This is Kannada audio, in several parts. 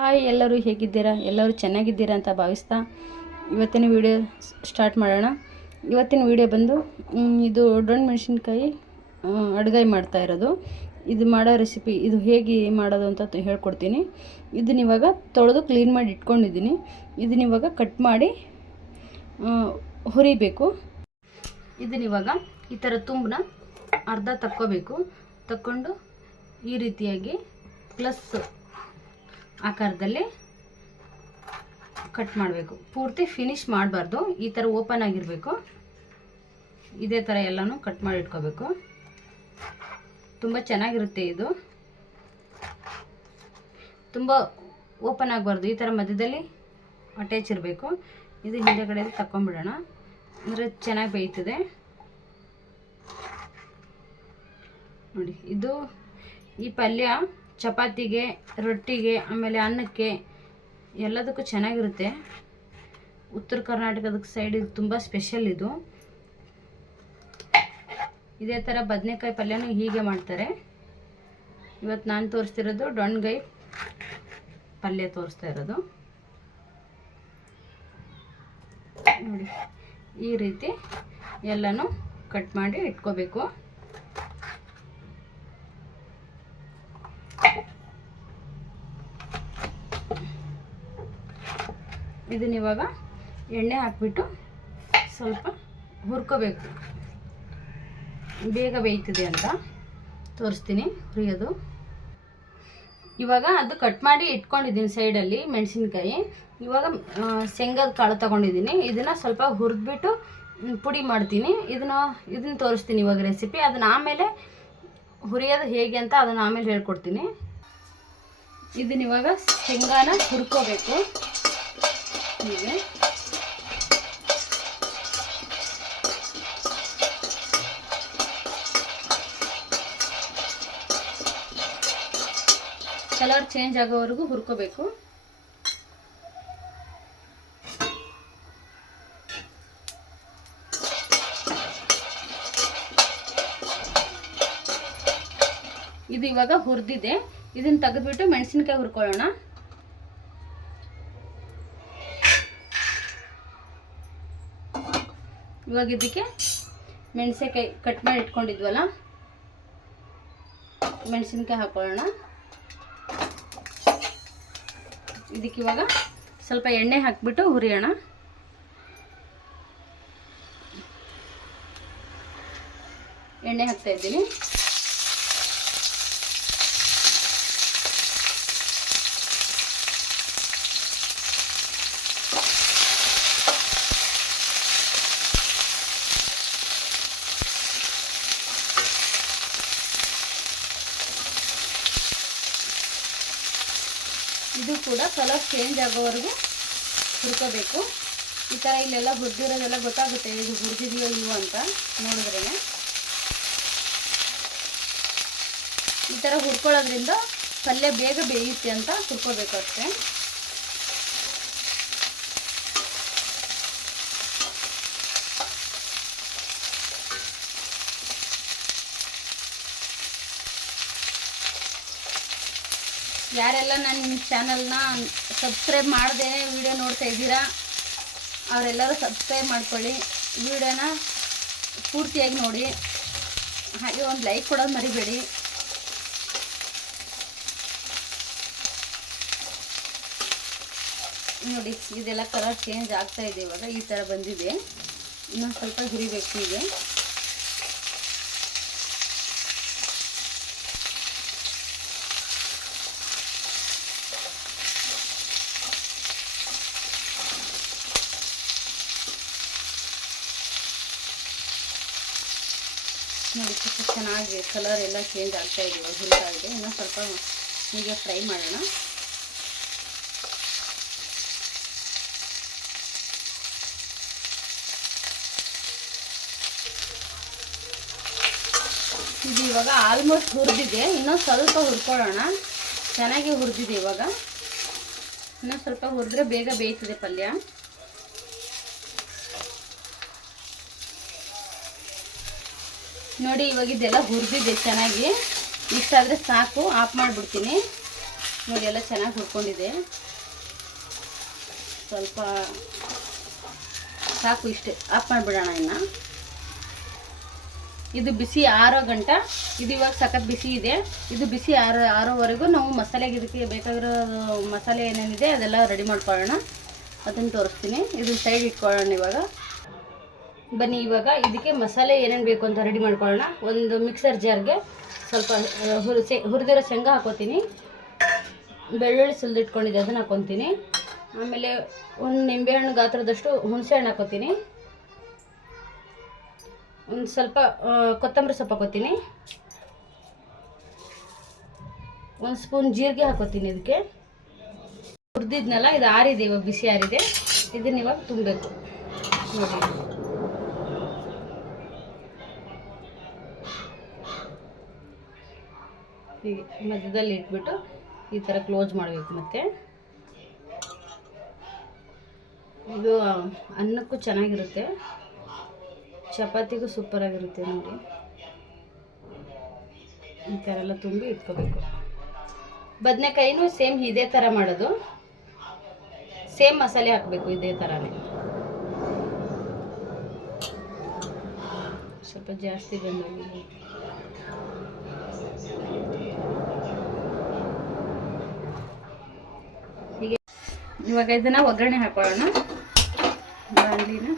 ಹಾಯ್, ಎಲ್ಲರೂ ಹೇಗಿದ್ದೀರಾ? ಎಲ್ಲರೂ ಚೆನ್ನಾಗಿದ್ದೀರಾ ಅಂತ ಭಾವಿಸ್ತಾ ಇವತ್ತಿನ ವಿಡಿಯೋ ಸ್ಟಾರ್ಟ್ ಮಾಡೋಣ. ಇವತ್ತಿನ ವಿಡಿಯೋ ಬಂದು ಇದು ಡೊಣ್ ಮೆಣಸಿನ್ಕಾಯಿ ಅಡುಗೆ ಮಾಡ್ತಾ ಇರೋದು. ಇದು ಮಾಡೋ ರೆಸಿಪಿ ಇದು ಹೇಗೆ ಮಾಡೋದು ಅಂತ ಹೇಳ್ಕೊಡ್ತೀನಿ. ಇದನ್ನ ಇವಾಗ ತೊಳೆದು ಕ್ಲೀನ್ ಮಾಡಿ ಇಟ್ಕೊಂಡಿದ್ದೀನಿ. ಇದನ್ನ ಇವಾಗ ಕಟ್ ಮಾಡಿ ಹುರಿಬೇಕು. ಇದನ್ನ ಇವಾಗ ಈ ಥರ ತುಂಬನ ಅರ್ಧ ತಕ್ಕೋಬೇಕು. ತಕ್ಕೊಂಡು ಈ ರೀತಿಯಾಗಿ ಪ್ಲಸ್ ಆಕಾರದಲ್ಲಿ ಕಟ್ ಮಾಡಬೇಕು. ಪೂರ್ತಿ ಫಿನಿಶ್ ಮಾಡಬಾರ್ದು. ಈ ಥರ ಓಪನ್ ಆಗಿರಬೇಕು. ಇದೇ ಥರ ಎಲ್ಲನೂ ಕಟ್ ಮಾಡಿ ಇಟ್ಕೋಬೇಕು. ತುಂಬ ಚೆನ್ನಾಗಿರುತ್ತೆ ಇದು. ತುಂಬ ಓಪನ್ ಆಗಬಾರ್ದು. ಈ ಥರ ಮಧ್ಯದಲ್ಲಿ ಅಟ್ಯಾಚ್ ಇರಬೇಕು. ಇದು ಹಿಂದೆಗಡೆ ತಗೊಂಬಿಡೋಣ ಅಂದರೆ ಚೆನ್ನಾಗಿ ಬೇಯ್ತದೆ. ನೋಡಿ, ಇದು ಈ ಪಲ್ಯ ಚಪಾತಿಗೆ, ರೊಟ್ಟಿಗೆ, ಆಮೇಲೆ ಅನ್ನಕ್ಕೆ ಎಲ್ಲದಕ್ಕೂ ಚೆನ್ನಾಗಿರುತ್ತೆ. ಉತ್ತರ ಕರ್ನಾಟಕದ ಸೈಡ್ ಇದು ತುಂಬ ಸ್ಪೆಷಲ್ ಇದು. ಇದೇ ಥರ ಬದನೆಕಾಯಿ ಪಲ್ಯನೂ ಹೀಗೆ ಮಾಡ್ತಾರೆ. ಇವತ್ತು ನಾನು ತೋರಿಸ್ತಿರೋದು ಡೊಣ್ಗಾಯಿ ಪಲ್ಯ ತೋರಿಸ್ತಾ ಇರೋದು. ನೋಡಿ, ಈ ರೀತಿ ಎಲ್ಲನೂ ಕಟ್ ಮಾಡಿ ಇಟ್ಕೋಬೇಕು. ಇದನ್ನ ಇವಾಗ ಎಣ್ಣೆ ಹಾಕ್ಬಿಟ್ಟು ಸ್ವಲ್ಪ ಹುರ್ಕೋಬೇಕು. ಬೇಗ ಬೇಯ್ತಿದೆ ಅಂತ ತೋರಿಸ್ತೀನಿ ಹುರಿಯೋದು ಇವಾಗ ಅದು ಕಟ್ ಮಾಡಿ ಇಟ್ಕೊಂಡಿದ್ದೀನಿ ಸೈಡಲ್ಲಿ ಮೆಣಸಿನ್ಕಾಯಿ. ಇವಾಗ ಶೇಂಗದ ಕಾಳು ತಗೊಂಡಿದ್ದೀನಿ. ಇದನ್ನು ಸ್ವಲ್ಪ ಹುರಿದ್ಬಿಟ್ಟು ಪುಡಿ ಮಾಡ್ತೀನಿ. ಇದನ್ನು ಇದನ್ನು ತೋರಿಸ್ತೀನಿ ಇವಾಗ ರೆಸಿಪಿ ಅದನ್ನ ಆಮೇಲೆ ಹುರಿಯೋದು ಹೇಗೆ ಅಂತ ಅದನ್ನು ಆಮೇಲೆ ಹೇಳ್ಕೊಡ್ತೀನಿ. ಇದನ್ನ ಇವಾಗ ಶೇಂಗಾನ ಹುರ್ಕೋಬೇಕು. ಹೀಗೆ ಕಲರ್ ಚೇಂಜ್ ಆಗೋವರೆಗೂ ಹುರ್ಕೋಬೇಕು. ಇದು ಇವಾಗ ಹುರಿದಿದೆ. ಇದನ್ನು ತೆಗೆದ್ಬಿಟ್ಟು ಮೆಣಸಿನ್ಕಾಯಿ ಹುರ್ಕೊಳ್ಳೋಣ. ಇವಾಗ ಇದಕ್ಕೆ ಮೆಣಸೆಕಾಯಿ ಕಟ್ ಮಾಡಿ ಇಟ್ಕೊಂಡಿದ್ವಲ್ಲ? ಮೆಣಸಿನ್ಕಾಯಿ ಹಾಕೊಳ್ಳೋಣ. ಇದಕ್ಕೆ ಇವಾಗ ಸ್ವಲ್ಪ ಎಣ್ಣೆ ಹಾಕಿಬಿಟ್ಟು ಹುರಿಯೋಣ. ಎಣ್ಣೆ ಹಾಕ್ತಾ ಇದ್ದೀನಿ. ಇದು ಕೂಡ ಕಲರ್ ಚೇಂಜ್ ಆಗೋವರೆಗೂ ಹುರ್ಕೋಬೇಕು. ಈ ಥರ ಇಲ್ಲೆಲ್ಲ ಹುರಿದಿರೋದೆಲ್ಲ ಗೊತ್ತಾಗುತ್ತೆ, ಇದು ಹುರಿದಿದೆಯೋ ಇಲ್ವೋ ಅಂತ ನೋಡಿದ್ರೇ ಈ ಥರ ಹುರ್ಕೊಳ್ಳೋದ್ರಿಂದ ಪಲ್ಯ ಬೇಗ ಬೇಯುತ್ತೆ ಅಂತ ಹುರ್ಕೋಬೇಕು ಅಷ್ಟೇ ಯಾರೆಲ್ಲ ನನ್ನ ಚಾನಲ್ನ ಸಬ್ಸ್ಕ್ರೈಬ್ ಮಾಡದೇ ವಿಡಿಯೋ ನೋಡ್ತಾ ಇದ್ದೀರಾ, ಅವರೆಲ್ಲರೂ ಸಬ್ಸ್ಕ್ರೈಬ್ ಮಾಡ್ಕೊಳ್ಳಿ. ವಿಡಿಯೋನ ಪೂರ್ತಿಯಾಗಿ ನೋಡಿ. ಹಾಗೆ ಒಂದು ಲೈಕ್ ಕೊಡೋದು ಮರಿಬೇಡಿ. ನೋಡಿ, ಇದೆಲ್ಲ ಕಲರ್ ಚೇಂಜ್ ಆಗ್ತಾ ಇದೆ ಇವಾಗ. ಈ ಥರ ಬಂದಿದೆ. ಇನ್ನೊಂದು ಸ್ವಲ್ಪ ಹುರಿಬೇಕು ಹೀಗೆ ನೋಡಿ ಸ್ವಲ್ಪ ಚೆನ್ನಾಗಿ ಕಲರ್ ಎಲ್ಲ ಚೇಂಜ್ ಆಗ್ತಾ ಇದೆ ಹುರಿತಾ ಇದೆ. ಇನ್ನೂ ಸ್ವಲ್ಪ ಹೀಗೆ ಫ್ರೈ ಮಾಡೋಣ. ಇದು ಇವಾಗ ಆಲ್ಮೋಸ್ಟ್ ಹುರಿದಿದೆ. ಇನ್ನೂ ಸ್ವಲ್ಪ ಹುರ್ಕೊಳ್ಳೋಣ. ಚೆನ್ನಾಗಿ ಹುರಿದಿದೆ ಇವಾಗ. ಇನ್ನೂ ಸ್ವಲ್ಪ ಹುರಿದ್ರೆ ಬೇಗ ಬೇಯ್ತದೆ ಪಲ್ಯ. ನೋಡಿ, ಇವಾಗ ಇದೆಲ್ಲ ಹುರಿದಿದೆ ಚೆನ್ನಾಗಿ. ಇಷ್ಟಾದರೆ ಸಾಕು, ಆಫ್ ಮಾಡಿಬಿಡ್ತೀನಿ. ನೋಡಿ, ಎಲ್ಲ ಚೆನ್ನಾಗಿ ಹುರ್ಕೊಂಡಿದೆ. ಸ್ವಲ್ಪ ಸಾಕು ಇಷ್ಟೇ. ಆಫ್ ಮಾಡಿಬಿಡೋಣ ಇನ್ನು. ಇದು ಬಿಸಿ ಆರೋ ಗಂಟ. ಇದು ಇವಾಗ ಸಖತ್ ಬಿಸಿ ಇದೆ. ಇದು ಬಿಸಿ ಆರೋ, ಆರೋವರೆಗೂ ನಾವು ಮಸಾಲೆಗೆ ಇದಕ್ಕೆ ಬೇಕಾಗಿರೋ ಮಸಾಲೆ ಏನೇನಿದೆ ಅದೆಲ್ಲ ರೆಡಿ ಮಾಡ್ಕೊಳ್ಳೋಣ. ಅದನ್ನು ತೋರಿಸ್ತೀನಿ. ಇದನ್ನ ಸೈಡ್ ಇಟ್ಕೊಳ್ಳೋಣ ಇವಾಗ. ಬನ್ನಿ ಇವಾಗ ಇದಕ್ಕೆ ಮಸಾಲೆ ಏನೇನು ಬೇಕು ಅಂತ ರೆಡಿ ಮಾಡ್ಕೊಳ್ಳೋಣ. ಒಂದು ಮಿಕ್ಸರ್ ಜಾರ್ಗೆ ಸ್ವಲ್ಪ ಹುರಿದಿರೋ ಶೇಂಗಾ ಹಾಕೋತೀನಿ. ಬೆಳ್ಳುಳ್ಳಿ ಸುಲಿದಿಟ್ಕೊಂಡಿದ್ದೆ ಅದನ್ನು ಹಾಕೊತೀನಿ. ಆಮೇಲೆ ಒಂದು ನಿಂಬೆಹಣ್ಣು ಗಾತ್ರದಷ್ಟು ಹುಣಸೆ ಹಣ್ಣು ಹಾಕೋತೀನಿ. ಒಂದು ಸ್ವಲ್ಪ ಕೊತ್ತಂಬರಿ ಸೊಪ್ಪು ಹಾಕೋತೀನಿ. ಒಂದು ಸ್ಪೂನ್ ಜೀರಿಗೆ ಹಾಕೋತೀನಿ ಇದಕ್ಕೆ. ಹುರಿದಿದ್ನಲ್ಲ, ಇದು ಆರಿದೆ ಇವಾಗ ಬಿಸಿ ಆರಿದೆ. ಇದನ್ನ ಇವಾಗ ತುಂಬಬೇಕು. ನೋಡಿ. ಹೀಗೆ ಮಧ್ಯದಲ್ಲಿ ಇಟ್ಬಿಟ್ಟು ಈ ಥರ ಕ್ಲೋಸ್ ಮಾಡಬೇಕು ಮತ್ತೆ. ಇದು ಅನ್ನಕ್ಕೂ ಚೆನ್ನಾಗಿರುತ್ತೆ. ಚಪಾತಿಗೂ ಸೂಪರಾಗಿರುತ್ತೆ ನೋಡಿ. ಈ ಥರ ಎಲ್ಲ ತುಂಬಿ ಇಟ್ಕೋಬೇಕು. ಬದನೆಕಾಯಿನೂ ಸೇಮ್ ಇದೇ ಥರ ಮಾಡೋದು. ಸೇಮ್ ಮಸಾಲೆ ಹಾಕಬೇಕು ಇದೇ ಥರನೇ ಸ್ವಲ್ಪ ಜಾಸ್ತಿ ಬಂದಾಗಿದೆ ಹೀಗೆ ಇವಾಗ ಇದನ್ನು ಒಗ್ಗರಣೆ ಹಾಕೊಳ್ಳೋಣ. ಬಾಣಲಿನ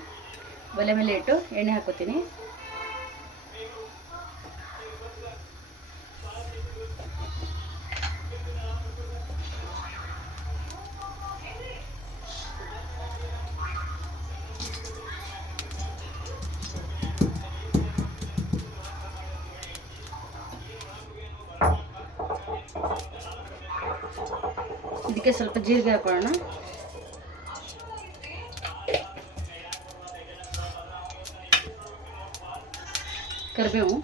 ಒಲೆ ಮೇಲೆ ಇಟ್ಟು ಎಣ್ಣೆ ಹಾಕೋತೀನಿ. ಇದಕ್ಕೆ ಸ್ವಲ್ಪ ಜೀರಿಗೆ ಹಾಕೊಳ್ಳೋಣ. ಕರಿಬೇವು.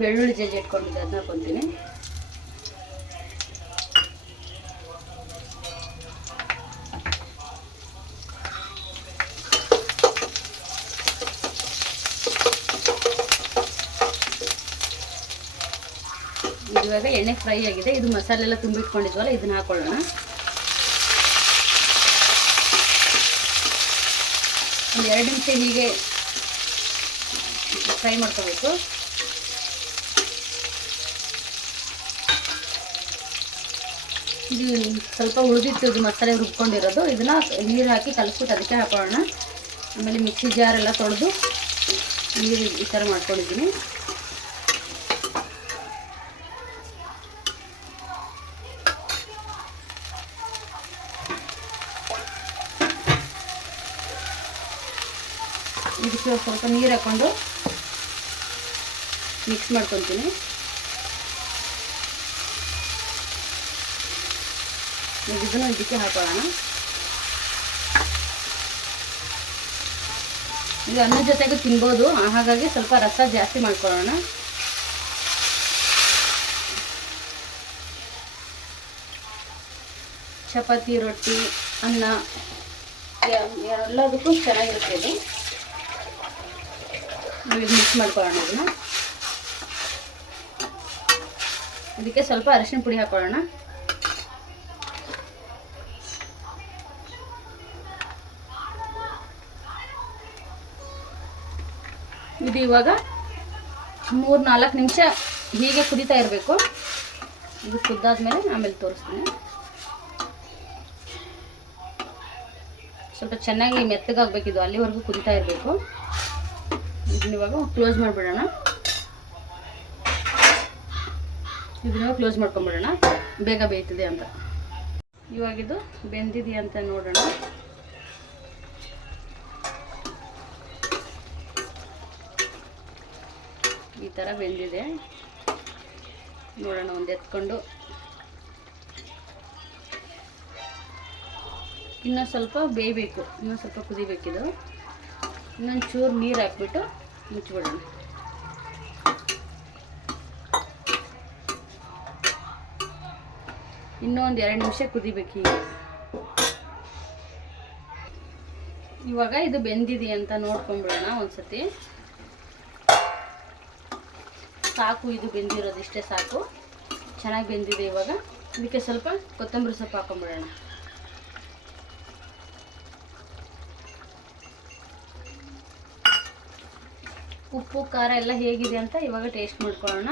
ಬೆಳ್ಳುಳ್ಳಿ ಜಜ್ಜಿ ಇಟ್ಕೊಂಡಿದ್ದೆ ಅದನ್ನ ಹಾಕೊತೀನಿ ಇವಾಗ ಎಣ್ಣೆ ಫ್ರೈ ಆಗಿದೆ. ಇದು ಮಸಾಲೆ ಎಲ್ಲ ತುಂಬಿಟ್ಕೊಂಡಿದ್ವಲ್ಲ, ಇದನ್ನ ಹಾಕೊಳ್ಳೋಣ. ಒಂದು ಎರಡು ನಿಮಿಷ ಹೀಗೆ ಫ್ರೈ ಮಾಡ್ಕೋಬೇಕು. ಇದು ಸ್ವಲ್ಪ ಉಳಿದಿತ್ತು ಇದು ಮಸಾಲೆ ರುಬ್ಕೊಂಡಿರೋದು. ಇದನ್ನ ನೀರು ಹಾಕಿ ಕಲಿಸ್ಬಿಟ್ಟು ಅದಕ್ಕೆ ಹಾಕೊಳ್ಳೋಣ. ಆಮೇಲೆ ಮಿಕ್ಸಿ ಜಾರ್ ಎಲ್ಲ ತೊಳೆದು ನೀರು ಈ ಥರ ಮಾಡ್ಕೊಂಡಿದ್ದೀನಿ. ಇದಕ್ಕೆ ಸ್ವಲ್ಪ ನೀರು ಹಾಕ್ಕೊಂಡು ಮಿಕ್ಸ್ ಮಾಡ್ಕೊತೀನಿ. ಇದನ್ನು ಇದಕ್ಕೆ ಹಾಕೊಳ್ಳೋಣ. ಇದು ಅನ್ನದ ಜೊತೆಗೂ ತಿನ್ಬೋದು. ಹಾಗಾಗಿ ಸ್ವಲ್ಪ ರಸ ಜಾಸ್ತಿ ಮಾಡ್ಕೊಳ್ಳೋಣ. ಚಪಾತಿ, ರೊಟ್ಟಿ, ಅನ್ನ ಎಲ್ಲದಕ್ಕೂ ಚೆನ್ನಾಗಿರುತ್ತೆ ಇದು. ಮಿಕ್ಸ್ ಮಾಡ್ಕೊಳ್ಳೋಣ ಅದನ್ನು. ಇದಕ್ಕೆ ಸ್ವಲ್ಪ ಅರಿಶಿನ ಪುಡಿ ಹಾಕೊಳ್ಳೋಣ. ಇದು ಇವಾಗ ಮೂರು ನಾಲ್ಕು ನಿಮಿಷ ಹೀಗೆ ಕುದಿತಾ ಇರಬೇಕು. ಇದು ಕುದ್ದಾದ್ಮೇಲೆ ಆಮೇಲೆ ತೋರಿಸ್ತೀನಿ. ಸ್ವಲ್ಪ ಚೆನ್ನಾಗಿ ಮೆತ್ತಗಾಗಬೇಕಿದು ಇದು ಅಲ್ಲಿವರೆಗೂ ಕುದಿತಾ ಇರಬೇಕು. ಇವಾಗ ಕ್ಲೋಸ್ ಮಾಡಿಬಿಡೋಣ. ಇದನ್ನ ಕ್ಲೋಸ್ ಮಾಡ್ಕೊಂಬಿಡೋಣ ಬೇಗ ಬೇಯ್ತದೆ ಅಂತ. ಇವಾಗಿದು ಬೆಂದಿದೆಯಾ ಅಂತ ನೋಡೋಣ. ಈ ಥರ ಬೆಂದಿದೆ. ನೋಡೋಣ, ಒಂದು ಎತ್ಕೊಂಡು. ಇನ್ನೂ ಸ್ವಲ್ಪ ಬೇಯಬೇಕು. ಇನ್ನೊಂದು ಸ್ವಲ್ಪ ಕುದಿಬೇಕಿದು. ಇನ್ನೊಂದು ಚೂರು ನೀರು ಹಾಕ್ಬಿಟ್ಟು ಮುಚ್ಚಿಬಿಡೋಣ ಇನ್ನೊಂದು ಎರಡು ನಿಮಿಷ ಕುದಿಬೇಕು ಈಗ ಇವಾಗ ಇದು ಬೆಂದಿದೆ ಅಂತ ನೋಡ್ಕೊಂಡ್ಬಿಡೋಣ ಒಂದ್ಸತಿ. ಸಾಕು, ಇದು ಬೆಂದಿರೋದು ಇಷ್ಟೇ ಸಾಕು. ಚೆನ್ನಾಗಿ ಬೆಂದಿದೆ ಇವಾಗ. ಇದಕ್ಕೆ ಸ್ವಲ್ಪ ಕೊತ್ತಂಬರಿ ಸೊಪ್ಪು ಹಾಕೊಂಡ್ಬಿಡೋಣ. ಉಪ್ಪು, ಖಾರ ಎಲ್ಲ ಹೇಗಿದೆ ಅಂತ ಇವಾಗ ಟೇಸ್ಟ್ ಮಾಡ್ಕೊಳ್ಳೋಣ.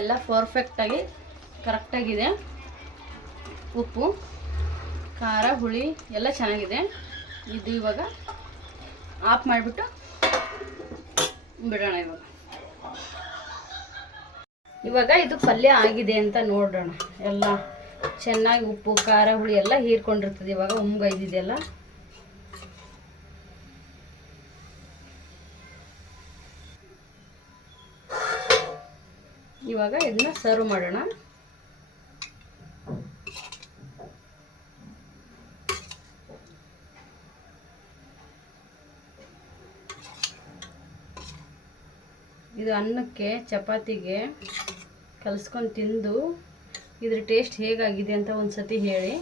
ಎಲ್ಲ ಪರ್ಫೆಕ್ಟಾಗಿ ಕರೆಕ್ಟಾಗಿದೆ ಉಪ್ಪು, ಖಾರ, ಹುಳಿ ಎಲ್ಲ ಚೆನ್ನಾಗಿದೆ. ಇದು ಇವಾಗ ಆಫ್ ಮಾಡಿಬಿಟ್ಟು ಬಿಡೋಣ ಇವಾಗ. ಇವಾಗ ಇದು ಪಲ್ಯ ಆಗಿದೆ ಅಂತ ನೋಡೋಣ. ಎಲ್ಲ ಚೆನ್ನಾಗಿ ಉಪ್ಪು, ಖಾರ, ಹುಳಿ ಎಲ್ಲ ಹೀರ್ಕೊಂಡಿರ್ತದೆ. ಇವಾಗ ಉಮ್ಗೈದಿದೆಯಲ್ಲ ಇವಾಗ ಇದನ್ನ ಸರ್ವ್ ಮಾಡೋಣ. ಇದು ಅನ್ನಕ್ಕೆ, ಚಪಾತಿಗೆ ಕಲಸ್ಕೊಂಡು ತಿಂದು ಇದ್ರ ಟೇಸ್ಟ್ ಹೇಗಾಗಿದೆ ಅಂತ ಒಂದು ಸತಿ ಹೇಳಿ.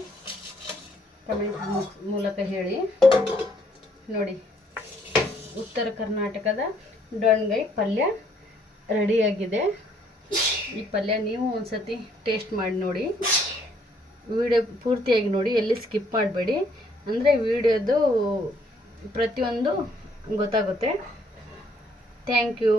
ಕಮೆಂಟ್ ಮೂಲಕ ಹೇಳಿ. ನೋಡಿ, ಉತ್ತರ ಕರ್ನಾಟಕದ ಡೊಣ್ಗೈ ಪಲ್ಯ ರೆಡಿಯಾಗಿದೆ. ಈ ಪಲ್ಯ ನೀವು ಒಂದು ಸತಿ ಟೇಸ್ಟ್ ಮಾಡಿ ನೋಡಿ. ವಿಡಿಯೋ ಪೂರ್ತಿಯಾಗಿ ನೋಡಿ, ಎಲ್ಲಿ ಸ್ಕಿಪ್ ಮಾಡಬೇಡಿ. ಅಂದರೆ ವಿಡಿಯೋದು ಪ್ರತಿಯೊಂದು ಗೊತ್ತಾಗುತ್ತೆ. Thank you